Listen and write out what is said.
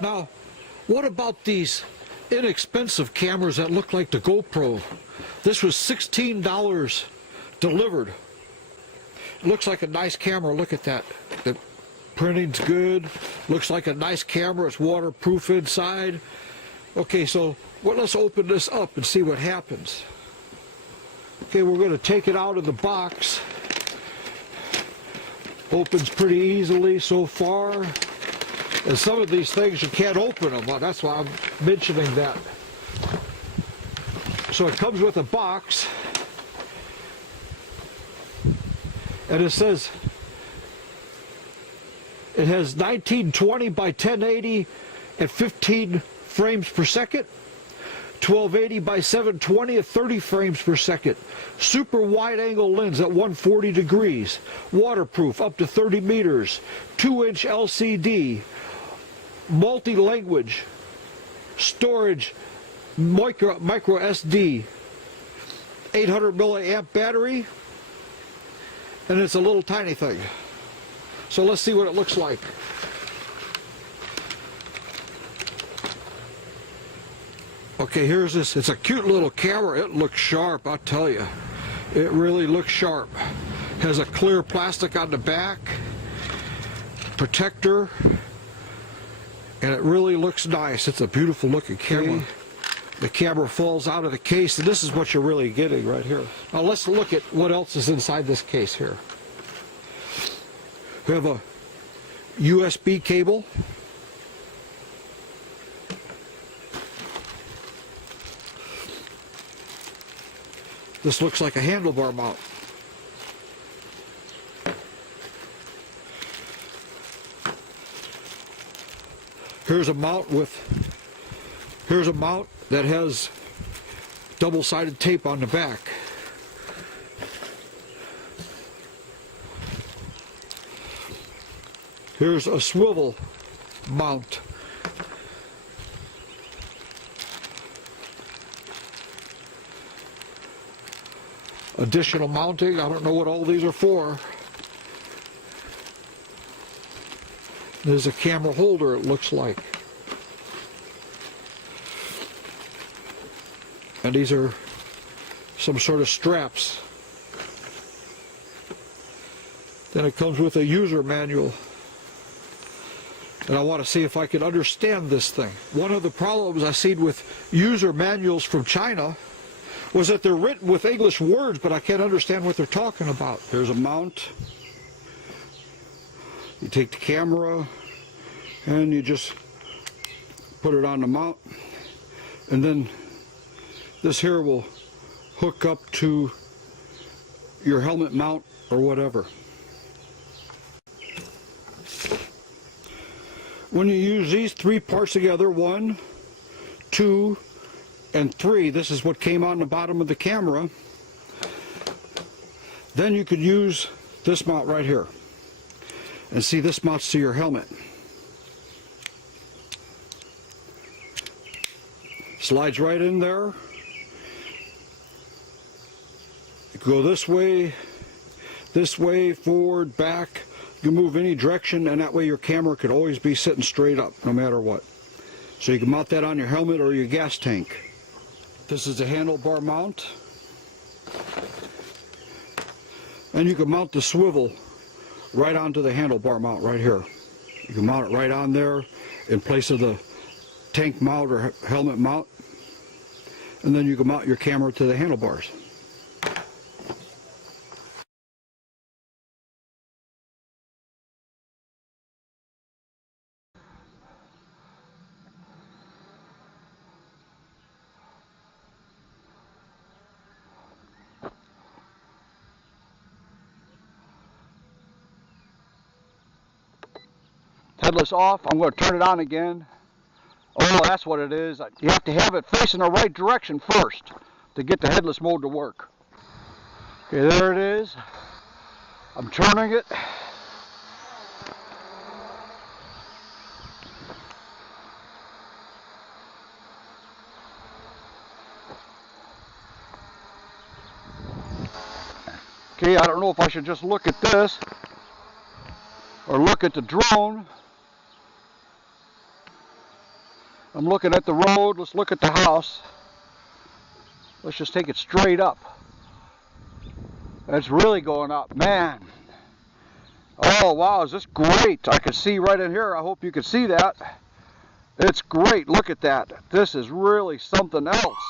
Now, what about these inexpensive cameras that look like the GoPro? This was $16 delivered. It looks like a nice camera. Look at that. The printing's good. Looks like a nice camera. It's waterproof inside. Okay, so let's open this up and see what happens. Okay, we're going to take it out of the box. Opens pretty easily so far. And some of these things you can't open them. Well, that's why I'm mentioning that. So it comes with a box. And it says it has 1920 by 1080 at 15 frames per second. 1280 by 720 at 30 frames per second. Super wide angle lens at 140 degrees. Waterproof up to 30 meters. 2-inch LCD. Multi-language. Storage. Micro SD. 800 milliamp battery. And it's a little tiny thing. So let's see what it looks like. Okay, here's this. It's a cute little camera. It looks sharp, I'll tell you. It really looks sharp. Has a clear plastic on the back, protector, and it really looks nice. It's a beautiful looking camera. The camera falls out of the case, and this is what you're really getting right here. Now let's look at what else is inside this case here. We have a USB cable. This looks like a handlebar mount. Here's a mount that has double-sided tape on the back. Here's a swivel mount. Additional mounting, I don't know what all these are for. There's a camera holder, it looks like. And these are some sort of straps. Then it comes with a user manual. And I want to see if I can understand this thing. One of the problems I see with user manuals from China was that they're written with English words, but I can't understand what they're talking about. There's a mount. You take the camera and you just put it on the mount, and then this here will hook up to your helmet mount or whatever. When you use these three parts together, 1, 2, and 3, this is what came on the bottom of the camera, then you could use this mount right here. And see, this mounts to your helmet. Slides right in there. You go this way, forward, back. You can move any direction, and that way your camera could always be sitting straight up, no matter what. So you can mount that on your helmet or your gas tank. This is the handlebar mount. And you can mount the swivel right onto the handlebar mount right here. You can mount it right on there in place of the tank mount or helmet mount. And then you can mount your camera to the handlebars. Headless off. I'm going to turn it on again. Oh, that's what it is. You have to have it facing the right direction first to get the headless mode to work. Okay, there it is. I'm turning it. Okay, I don't know if I should just look at this or look at the drone. I'm looking at the road. Let's look at the house. Let's just take it straight up. It's really going up, man. Oh wow, is this great? I can see right in here. I hope you can see that. It's great. Look at that. This is really something else.